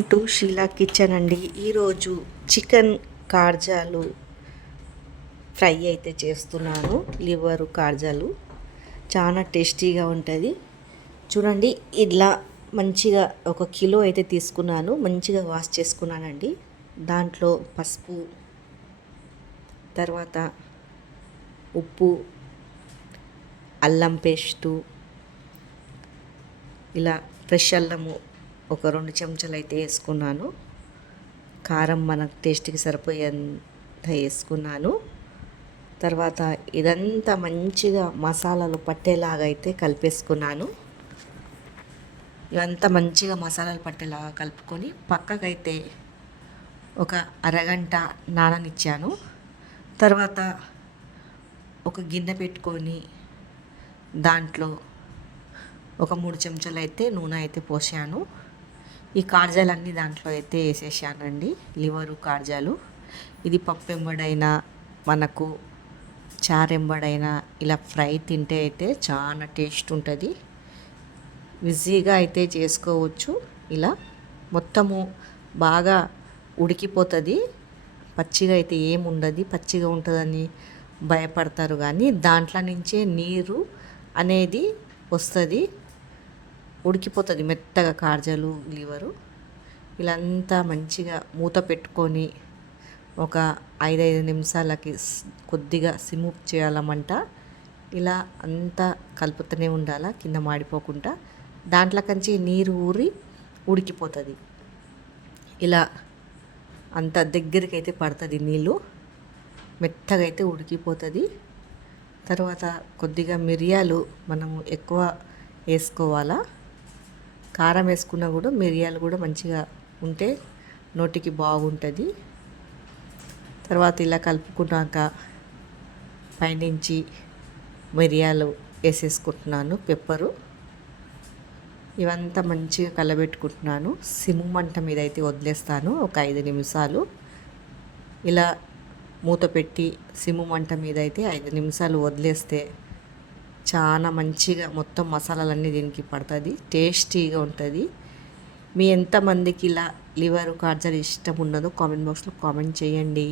To Sheela kitchen అండి. ఈరోజు chicken కార్జాలు fry అయితే చేస్తున్నాను. లివరు కార్జాలు చాలా టేస్టీగా ఉంటుంది. చూడండి, ఇలా మంచిగా 1 కిలో అయితే తీసుకున్నాను. మంచిగా వాష్ చేసుకున్నానండి. దాంట్లో పసుపు, తర్వాత ఉప్పు, అల్లం పేస్టు, ఇలా ఫ్రెష్ అల్లము ఒక 2 చెంచాలు అయితే వేసుకున్నాను. కారం మన టేస్ట్కి సరిపోయేంత వేసుకున్నాను. తర్వాత ఇదంతా మంచిగా మసాలాలు పట్టేలాగా అయితే కలిపేసుకున్నాను. ఇదంతా మంచిగా మసాలాలు పట్టేలాగా కలుపుకొని పక్కకైతే ఒక అరగంట నాననిచ్చాను. తర్వాత ఒక గిన్నె పెట్టుకొని దాంట్లో ఒక 3 చెంచాలు అయితే నూనె అయితే పోసాను. ఈ కార్జాలన్నీ దాంట్లో అయితే వేసేసానండి. లివరు కార్జాలు. ఇది పప్పు ఎంబడైనా మనకు చారు ఎంబడైనా ఇలా ఫ్రై తింటే అయితే చాలా టేస్ట్ ఉంటుంది. ఈజీగా అయితే చేసుకోవచ్చు. ఇలా మొత్తము బాగా ఉడికిపోతుంది. పచ్చిగా అయితే ఏముండదు. పచ్చిగా ఉంటుందని భయపడతారు, కానీ దాంట్లో నుంచే నీరు అనేది వస్తుంది. ఉడికిపోతుంది మెత్తగా కార్జాలు, లివరు. ఇలా అంతా మంచిగా మూత పెట్టుకొని ఒక 5 నిమిషాలకి కొద్దిగా సిమ్ చేయాలన్నమాట. ఇలా అంతా కలుపుతూనే ఉండాలి కింద మాడిపోకుండా. దాంట్లో కంచి నీరు ఊరి ఉడికిపోతుంది. ఇలా అంత దగ్గరికి అయితే పడుతుంది నీళ్ళు. మెత్తగా అయితే ఉడికిపోతుంది. తర్వాత కొద్దిగా మిరియాలు మనము ఎక్కువ వేసుకోవాలా. కారం వేసుకున్నా కూడా మిరియాలు కూడా మంచిగా ఉంటే నోటికి బాగుంటుంది. తర్వాత ఇలా కలుపుకున్నాక పైనుంచి మిరియాలు వేసేసుకుంటున్నాను, పెప్పరు. ఇవంతా మంచిగా కలబెట్టుకుంటున్నాను. సిమ్ మంట మీద అయితే వదిలేస్తాను ఒక 5 నిమిషాలు. ఇలా మూత పెట్టి సిమ్ మంట మీద అయితే 5 నిమిషాలు వదిలేస్తే చాలా మంచిగా మొత్తం మసాలాలన్నీ దీనికి పడుతుంది. టేస్టీగా ఉంటుంది. మీ ఎంతమందికి ఇలా లివర్ కార్జాలు ఇష్టం ఉన్నదో కామెంట్ బాక్స్లో కామెంట్ చేయండి.